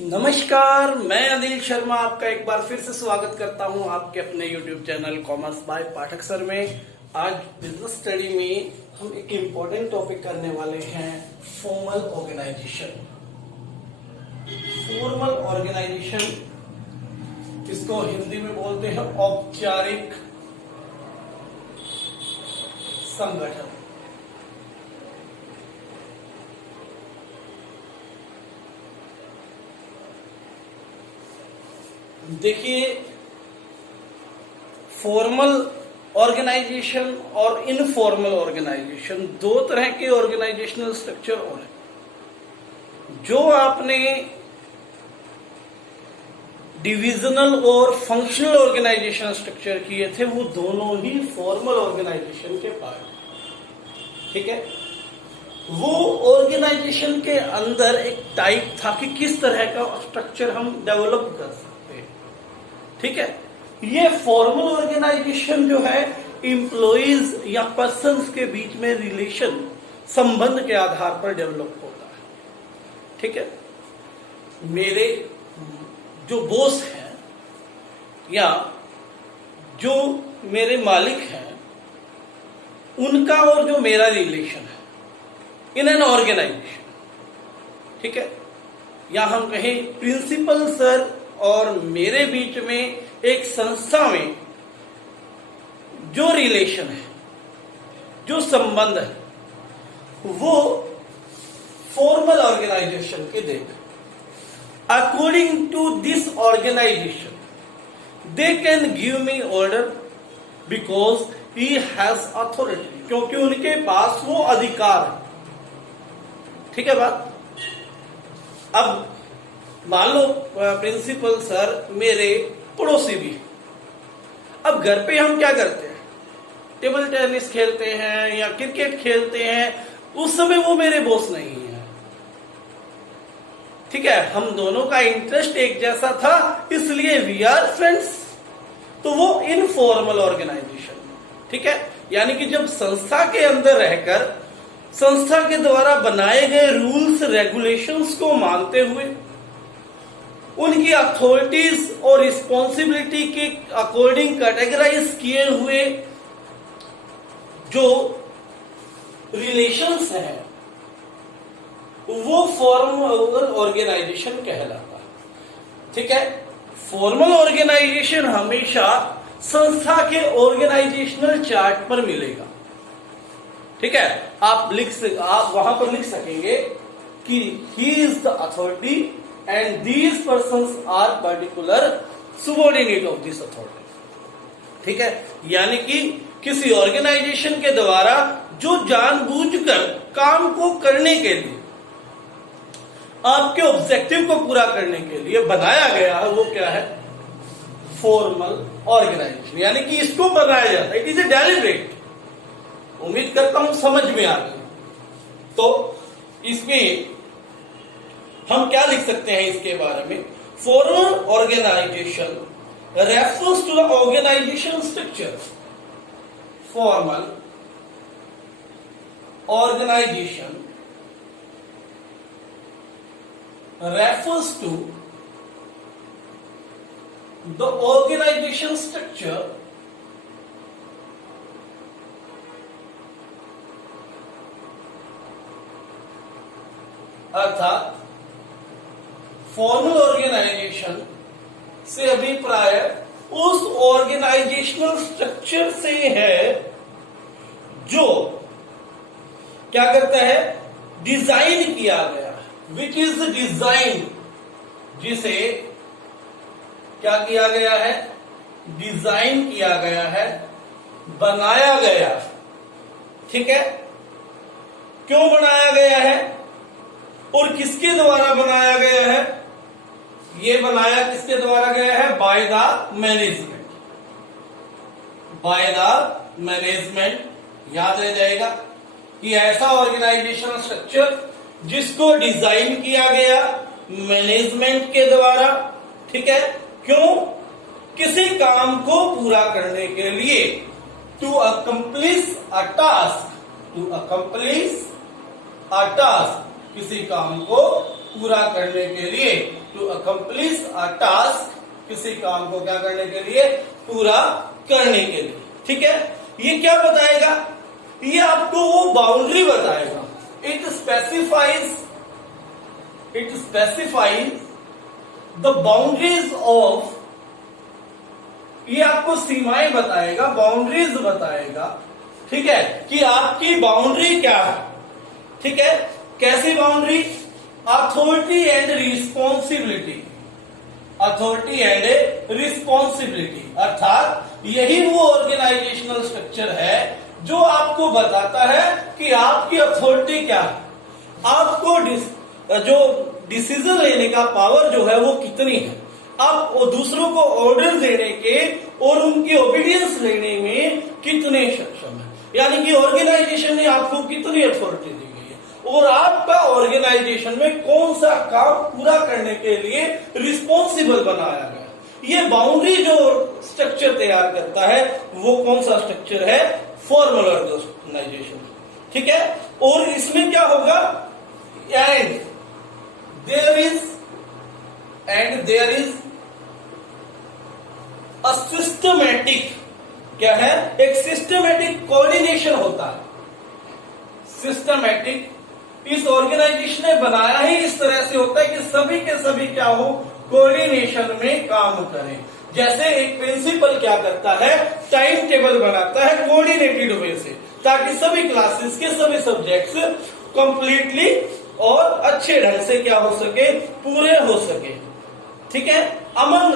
नमस्कार, मैं अनिल शर्मा आपका एक बार फिर से स्वागत करता हूं आपके अपने YouTube channel commerce by Pathak sir में। आज बिजनेस स्टडी में हम एक इम्पोर्टेंट टॉपिक करने वाले हैं फॉर्मल ऑर्गेनाइजेशन। फॉर्मल ऑर्गेनाइजेशन, इसको हिंदी में बोलते हैं औपचारिक संगठन। देखिए, फॉर्मल ऑर्गेनाइजेशन और इनफॉर्मल ऑर्गेनाइजेशन, दो तरह के ऑर्गेनाइजेशनल स्ट्रक्चर और हैं। जो आपने डिविजनल और फंक्शनल ऑर्गेनाइजेशन स्ट्रक्चर किए थे, वो दोनों ही फॉर्मल ऑर्गेनाइजेशन के पार्ट। ठीक है, वो ऑर्गेनाइजेशन के अंदर एक टाइप था कि किस तरह का स्ट्रक्चर हम डेवलप कर सकते। ठीक है, ये फॉर्मल ऑर्गेनाइजेशन जो है एम्प्लॉइज या पर्सन्स के बीच में रिलेशन, संबंध के आधार पर डेवलप होता है। ठीक है, मेरे जो बॉस हैं या जो मेरे मालिक हैं, उनका और जो मेरा रिलेशन है इन एन ऑर्गेनाइजेशन। ठीक है, या हम कहें प्रिंसिपल सर और मेरे बीच में एक संस्था में जो रिलेशन है, जो संबंध है, वो फॉर्मल ऑर्गेनाइजेशन के देख। According to this organization they can give me order because he has authority, क्योंकि उनके पास वो अधिकार है। ठीक है बात। अब मान लो प्रिंसिपल सर मेरे पड़ोसी भी। अब घर पे हम क्या करते हैं, टेबल टेनिस खेलते हैं या क्रिकेट खेलते हैं, उस समय वो मेरे बॉस नहीं है। ठीक है, हम दोनों का इंटरेस्ट एक जैसा था, इसलिए वी आर फ्रेंड्स। तो वो इनफॉर्मल ऑर्गेनाइजेशन। ठीक है, यानी कि जब संस्था के अंदर रहकर संस्था के द्वारा बनाए गए रूल्स रेगुलेशंस को मानते हुए, उनकी अथॉरिटीज और रिस्पॉन्सिबिलिटी के अकॉर्डिंग कैटेगराइज किए हुए जो रिलेशंस हैं, वो फॉर्मल ऑर्गेनाइजेशन कहलाता है। ठीक है, फॉर्मल ऑर्गेनाइजेशन हमेशा संस्था के ऑर्गेनाइजेशनल चार्ट पर मिलेगा। ठीक है, आप वहां पर लिख सकेंगे कि he is the authority and these persons are particular subordinate of this authority। ठीक है, यानी कि किसी ऑर्गेनाइजेशन के द्वारा जो जानबूझकर काम को करने के लिए, आपके ऑब्जेक्टिव को पूरा करने के लिए बनाया गया है, वो क्या है? Formal organization. यानी कि इसको बनाया जाता है, इट इज ए डेलिब्रेट। उम्मीद करता हूं समझ में आ गई। तो इसमें हम क्या लिख सकते हैं इसके बारे में? Formal organization refers to the organization structure. Formal organization refers to the organization structure अर्थात फॉर्मल ऑर्गेनाइजेशन से अभिप्राय उस ऑर्गेनाइजेशनल स्ट्रक्चर से है जो क्या करता है? डिजाइन किया गया, विच इज डिजाइन, जिसे क्या किया गया है? डिजाइन किया गया है, बनाया गया। ठीक है, क्यों बनाया गया है और किसके द्वारा बनाया गया है? ये बनाया किसके द्वारा गया है? By the management. By the management, याद रह जाएगा कि ऐसा ऑर्गेनाइजेशनल स्ट्रक्चर जिसको डिजाइन किया गया मैनेजमेंट के द्वारा। ठीक है, क्यों? किसी काम को पूरा करने के लिए, to accomplish a task, to accomplish a task, किसी काम को पूरा करने के लिए, टू अकम्प्लिश अ टास्क, किसी काम को क्या करने के लिए, पूरा करने के लिए। ठीक है, ये क्या बताएगा, ये आपको वो बाउंड्री बताएगा। It specifies the boundaries of, ये आपको सीमाएं बताएगा, बाउंड्रीज बताएगा। ठीक है, कि आपकी बाउंड्री क्या है। ठीक है, कैसी boundary, authority and responsibility, authority and responsibility, अर्थात यही वो ऑर्गेनाइजेशनल स्ट्रक्चर है जो आपको बताता है कि आपकी अथॉरिटी क्या है, आपको जो डिसीजन लेने का पावर जो है वो कितनी है, आप दूसरों को ऑर्डर देने के और उनकी ओबीडियंस लेने में कितने सक्षम है, यानी कि ऑर्गेनाइजेशन ने आपको कितनी अथॉरिटी दी गई है और आपका ऑर्गेनाइजेशन में कौन सा काम पूरा करने के लिए रिस्पॉन्सिबल बनाया गया। ये बाउंड्री जो स्ट्रक्चर तैयार करता है वो कौन सा स्ट्रक्चर है, फॉर्मल ऑर्गेनाइजेशन। ठीक है, और इसमें क्या होगा, and there is a systematic, क्या है, एक सिस्टमैटिक कोऑर्डिनेशन होता है। सिस्टमैटिक इस ऑर्गेनाइजेशन ने बनाया ही इस तरह से होता है कि सभी के सभी क्या हो, कोऑर्डिनेशन में काम करें। जैसे एक प्रिंसिपल क्या करता है, टाइम टेबल बनाता है कोऑर्डिनेटेड वे से, ताकि सभी क्लासेस के सभी सब्जेक्ट्स कंप्लीटली और अच्छे ढंग से क्या हो सके, पूरे हो सके। ठीक है, अमंग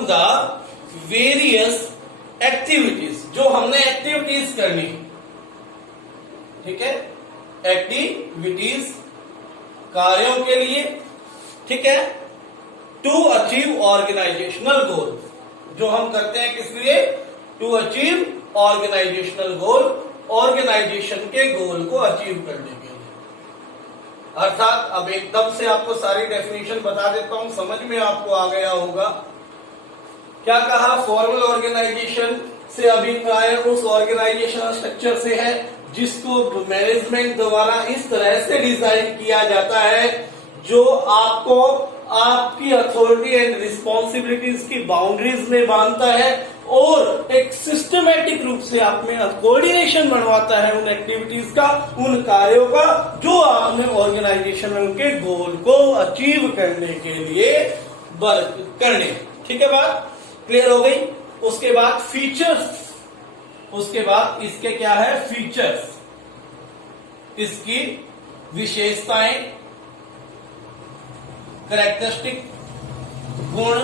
द वेरियस एक्टिविटीज, जो हमने एक्टिविटीज करनी, ठीक है, एक्टिविटीज कार्यों के लिए, ठीक है, टू अचीव ऑर्गेनाइजेशनल गोल, जो हम करते हैं किस लिए, to achieve organizational goal, organization के गोल को अचीव करने के लिए। अर्थात अब एकदम से आपको सारी डेफिनेशन बता देता हूं, समझ में आपको आ गया होगा। क्या कहा, फॉर्मल ऑर्गेनाइजेशन से अभिप्राय उस ऑर्गेनाइजेशनल स्ट्रक्चर से है जिसको मैनेजमेंट द्वारा इस तरह से डिजाइन किया जाता है जो आपको आपकी अथॉरिटी एंड रिस्पॉन्सिबिलिटीज की बाउंड्रीज में बांधता है और एक सिस्टमैटिक रूप से आप में कोऑर्डिनेशन बनवाता है उन एक्टिविटीज का, उन कार्यों का जो आपने ऑर्गेनाइजेशन में उनके गोल को अचीव करने के लिए करने। ठीक है, बात क्लियर हो गई। उसके बाद फीचर्स, उसके बाद इसके क्या है, फीचर्स, इसकी विशेषताएं, कैरेक्टरिस्टिक, गुण।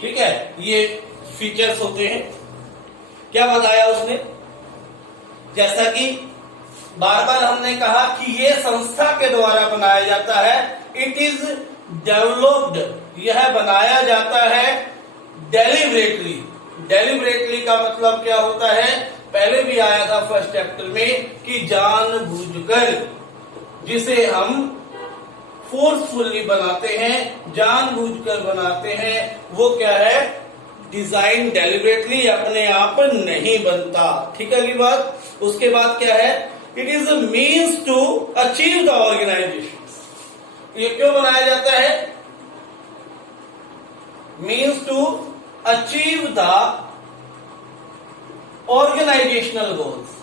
ठीक है, ये फीचर्स होते हैं। क्या बताया उसने, जैसा कि बार बार हमने कहा कि ये संस्था के द्वारा बनाया जाता है, इट इज डेवलप्ड, यह बनाया जाता है डेलिबरेटली। डेलिबरेटली का मतलब क्या होता है, पहले भी आया था फर्स्ट चैप्टर में कि जानबूझकर, जिसे हम फोर्सफुली बनाते हैं, जानबूझकर बनाते हैं, वो क्या है, डिजाइन डेलिबरेटली अपने आप नहीं बनता। ठीक है अगली बात। उसके बाद क्या है, it is a means to achieve the organization. ये क्यों बनाया जाता है, means to achieve the organizational goals,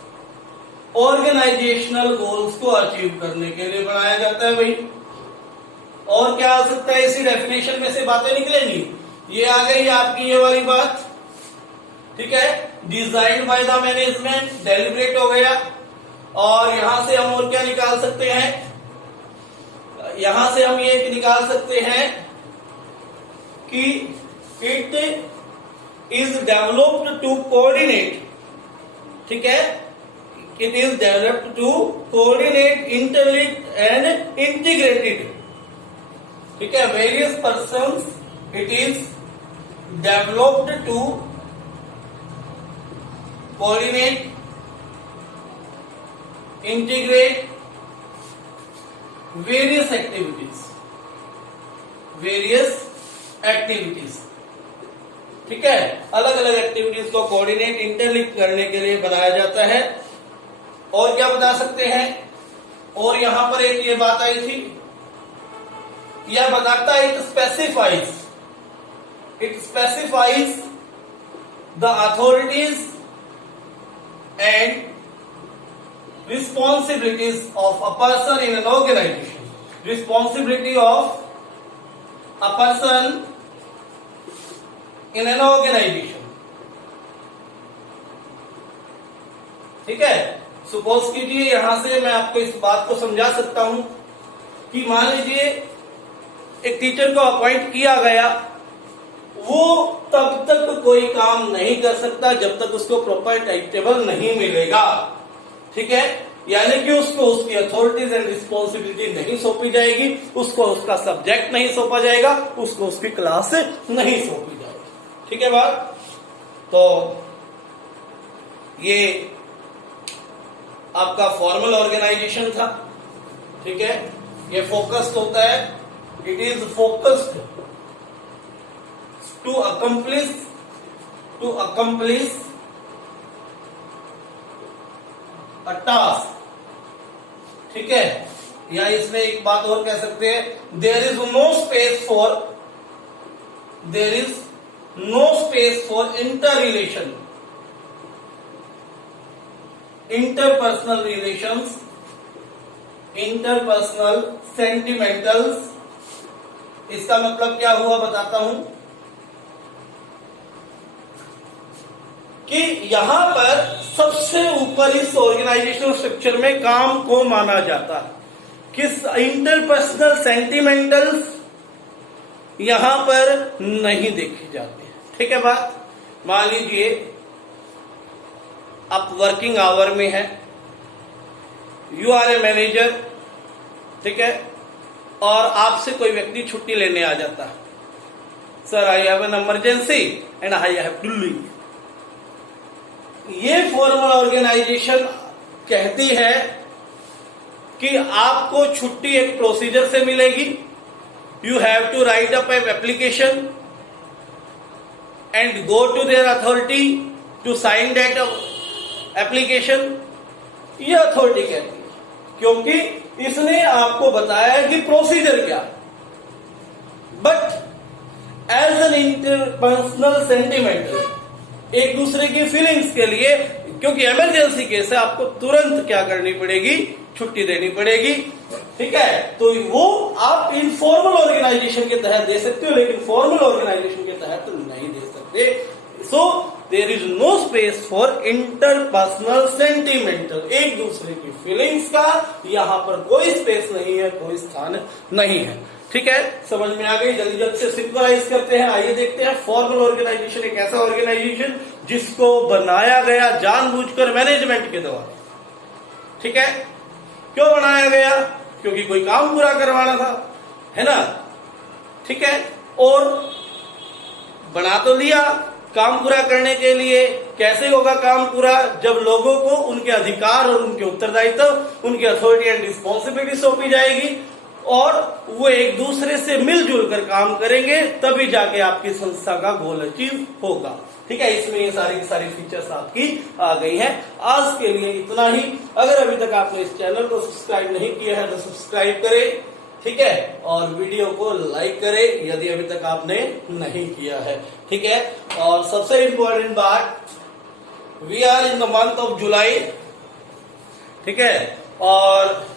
organizational goals को अचीव करने के लिए बनाया जाता है भाई। और क्या आ सकता है, इसी डेफिनेशन में से बातें निकलेंगी। ये आ गई आपकी ये वाली बात। ठीक है, design by the management, deliberate हो गया। और यहां से हम और क्या निकाल सकते हैं, यहां से हम ये निकाल सकते हैं कि it is developed to coordinate. ठीक है, it is developed to coordinate, interlinked and integrated. ठीक है, various persons, it is developed to coordinate, integrate various activities, various activities. ठीक है, अलग अलग एक्टिविटीज को कोऑर्डिनेट इंटरलिंक करने के लिए बनाया जाता है। और क्या बता सकते हैं, और यहां पर एक ये बात आई थी, यह बताता है it specifies the authorities and responsibilities of a person in an organization. Responsibility of a person in an organization, ठीक है। सपोज कीजिए, यहां से मैं आपको इस बात को समझा सकता हूं कि मान लीजिए एक टीचर को अपॉइंट किया गया, वो तब तक कोई काम नहीं कर सकता जब तक उसको प्रॉपर टाइम टेबल नहीं मिलेगा, ठीक है। यानी कि उसको उसकी अथॉरिटीज एंड रिस्पॉन्सिबिलिटी नहीं सौंपी जाएगी, उसको उसका सब्जेक्ट नहीं सौंपा जाएगा, उसको उसकी क्लास नहीं सौंपी जाएगी, ठीक है बात। तो ये आपका फॉर्मल ऑर्गेनाइजेशन था, ठीक है। ये फोकस्ड होता है, it is focused to accomplish a task, ठीक है। या इसमें एक बात और कह सकते हैं, there is no space for interpersonal relations, interpersonal sentimentals। इसका मतलब क्या हुआ बताता हूं कि यहां पर सबसे ऊपर इस ऑर्गेनाइजेशनल स्ट्रक्चर में काम को माना जाता है, किस इंटरपर्सनल सेंटिमेंटल्स यहां पर नहीं देखे जाते, ठीक है बात। मान लीजिए आप वर्किंग आवर में हैं, यू आर ए मैनेजर, ठीक है, और आपसे कोई व्यक्ति छुट्टी लेने आ जाता है, sir I have an emergency and I have to leave. ये फॉर्मल ऑर्गेनाइजेशन कहती है कि आपको छुट्टी एक प्रोसीजर से मिलेगी, you have to write up an application and go to their authority to sign that application. ये अथॉरिटी कहती है, क्योंकि इसने आपको बताया कि प्रोसीजर क्या। But as an interpersonal sentimental, एक दूसरे की फीलिंग्स के लिए, क्योंकि इमरजेंसी केस है, आपको तुरंत क्या करनी पड़ेगी, छुट्टी देनी पड़ेगी, ठीक है। तो वो आप इनफॉर्मल ऑर्गेनाइजेशन के तहत दे सकते हो, लेकिन फॉर्मल ऑर्गेनाइजेशन के तहत नहीं दे सकते। So there is no space for interpersonal sentimental, एक दूसरे की फीलिंग्स का यहां पर कोई स्पेस नहीं है, कोई स्थान नहीं है, ठीक है। समझ में आ गई। जल्दी जल्दी से सिंपलाइज करते हैं, आइए देखते हैं। फॉर्मल ऑर्गेनाइजेशन एक ऐसा ऑर्गेनाइजेशन जिसको बनाया गया जानबूझकर मैनेजमेंट के द्वारा, ठीक है। क्यों बनाया गया, क्योंकि कोई काम पूरा करवाना था, है ना, ठीक है। और बना तो लिया, काम पूरा करने के लिए कैसे होगा काम पूरा, जब लोगों को उनके अधिकार और उनके उत्तरदायित्व, उनकी अथॉरिटी एंड रिस्पॉन्सिबिलिटी सौंपी जाएगी और वो एक दूसरे से मिलजुल कर काम करेंगे, तभी जाके आपकी संस्था का गोल अचीव होगा, ठीक है। इसमें ये सारी की सारी फीचर्स आपकी आ गई हैं। आज के लिए इतना ही। अगर अभी तक आपने इस चैनल को सब्सक्राइब नहीं किया है तो सब्सक्राइब करें, ठीक है, और वीडियो को लाइक करें यदि अभी तक आपने नहीं किया है, ठीक है। और सबसे इंपॉर्टेंट बात, we are in the month of July, ठीक है, और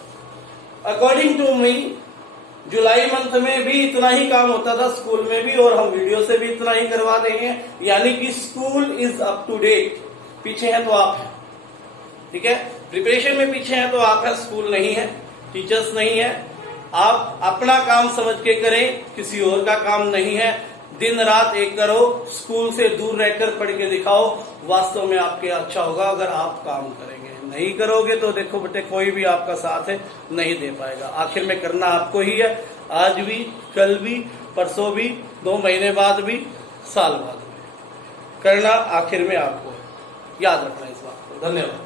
according to me July month में भी इतना ही काम होता था स्कूल में भी, और हम वीडियो से भी इतना ही करवा रहे हैं, यानी कि school is up to date. पीछे हैं तो आप हैं, ठीक है, प्रिपरेशन में पीछे हैं तो आप हैं, स्कूल नहीं है, टीचर्स नहीं है। आप अपना काम समझ के करें, किसी और का काम नहीं है। दिन रात एक करो, स्कूल से दूर रहकर पढ़ के दिखाओ, वास्तव में आपके अच्छा होगा अगर आप काम करेंगे। नहीं करोगे तो देखो बेटे, कोई भी आपका साथ है नहीं दे पाएगा। आखिर में करना आपको ही है, आज भी, कल भी, परसों भी, 2 महीने बाद भी, साल बाद भी करना आखिर में आपको है। याद रखना इस बात को। धन्यवाद।